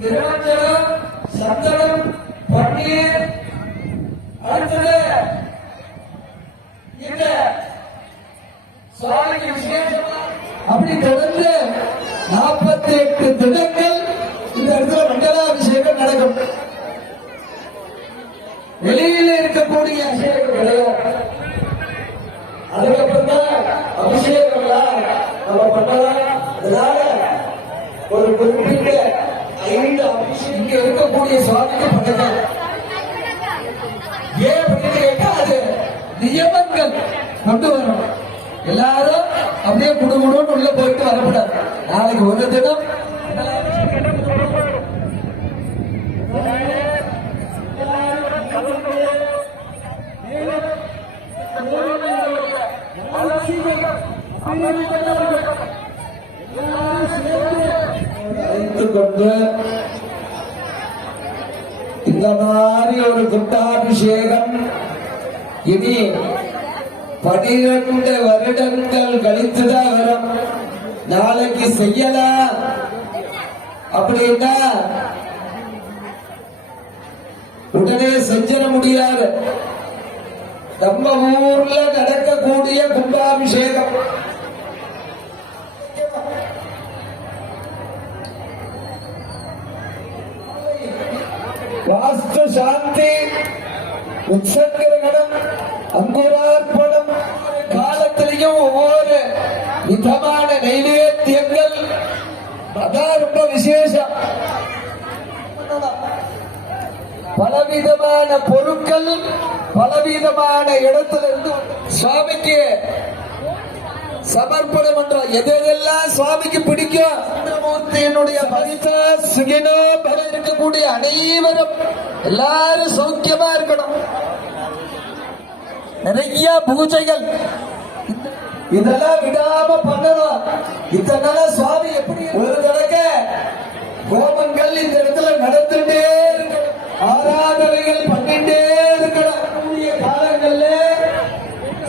திருமஞ்சனம் சந்தனம் பன்னீர் அடுத்தது இந்த சாலைக்கு விசேஷமா? அப்படி தொடர்ந்து நாற்பத்தி எட்டு தினங்கள் இந்த இடத்துல மண்டலாபிஷேகம் நடக்கும். வெளியில இருக்கக்கூடிய அபிஷேகம் கிடையாது. அதுக்கப்புறம் தான் அபிஷேகம்லாம் நம்ம பண்ணலாம். அதனால ஒரு குறிப்பிட்ட இங்க இருக்கக்கூடிய சுவாமிக்கு பண்ணலாம் ஏன் அப்படின்னு கேட்டா அது நியமங்கள் கொண்டு வரணும் எல்லாரும் அப்படியே குடுகுடுன்னு உள்ள போயிட்டு வரக்கூடாது. நாளைக்கு ஒரு தினம். கொண்டு இந்த மாதிரி ஒரு குட்டாபிஷேகம் இனி பனிரெண்டு வருடங்கள் கழித்துதான் வரும். நாளைக்கு செய்யலாம். அப்படின்னா உடனே செஞ்சிட முடியாது. நம்ம ஊர்ல நடக்கக்கூடிய கும்பாபிஷேகம். வாஸ்து சாந்தி உற்சங்கரகணம் அங்குரார்ப்பணம் காலத்திலையும் ஒவ்வொரு விதமான நைவேத்தியங்கள் அதான் ரொம்ப விசேஷம். பலவிதமான பொருட்கள் பலவிதமான இடத்துல இருந்து சுவாமிக்கு சமர்ப்பணம் எது எதெல்லாம் சுவாமிக்கு பிடிக்கும்? சந்திரமூர்த்தியினுடைய பரிசா சுகினோ பெற இருக்கக்கூடிய அனைவரும் எல்லாரும் சௌக்கியமா இருக்கணும். நிறைய பூஜைகள். இதெல்லாம் விடாம பண்ணணும். இத்தனை நாளா சுவாமி எப்படி ஒரு தடக்க ஹோமங்கள் இந்த இடத்துல நடந்துட்டே இருக்கணும். ஆராதனைகள் பண்ணிட்டே இருக்கணும். காலங்கள்ல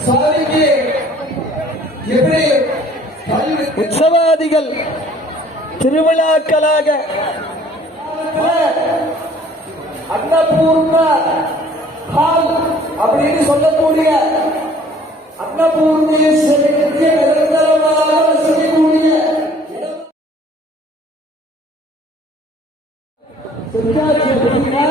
சுவாமிக்கு உற்சவாதிகள் திருவிழாக்களாக அன்னபூர்ணா ஹால் அப்படின்னு சொல்லக்கூடிய அன்னபூர்ணேஸ்வரிக்கு நிரந்தரமாக வசிக்கக்கூடிய இடம். பார்த்தீங்கன்னா,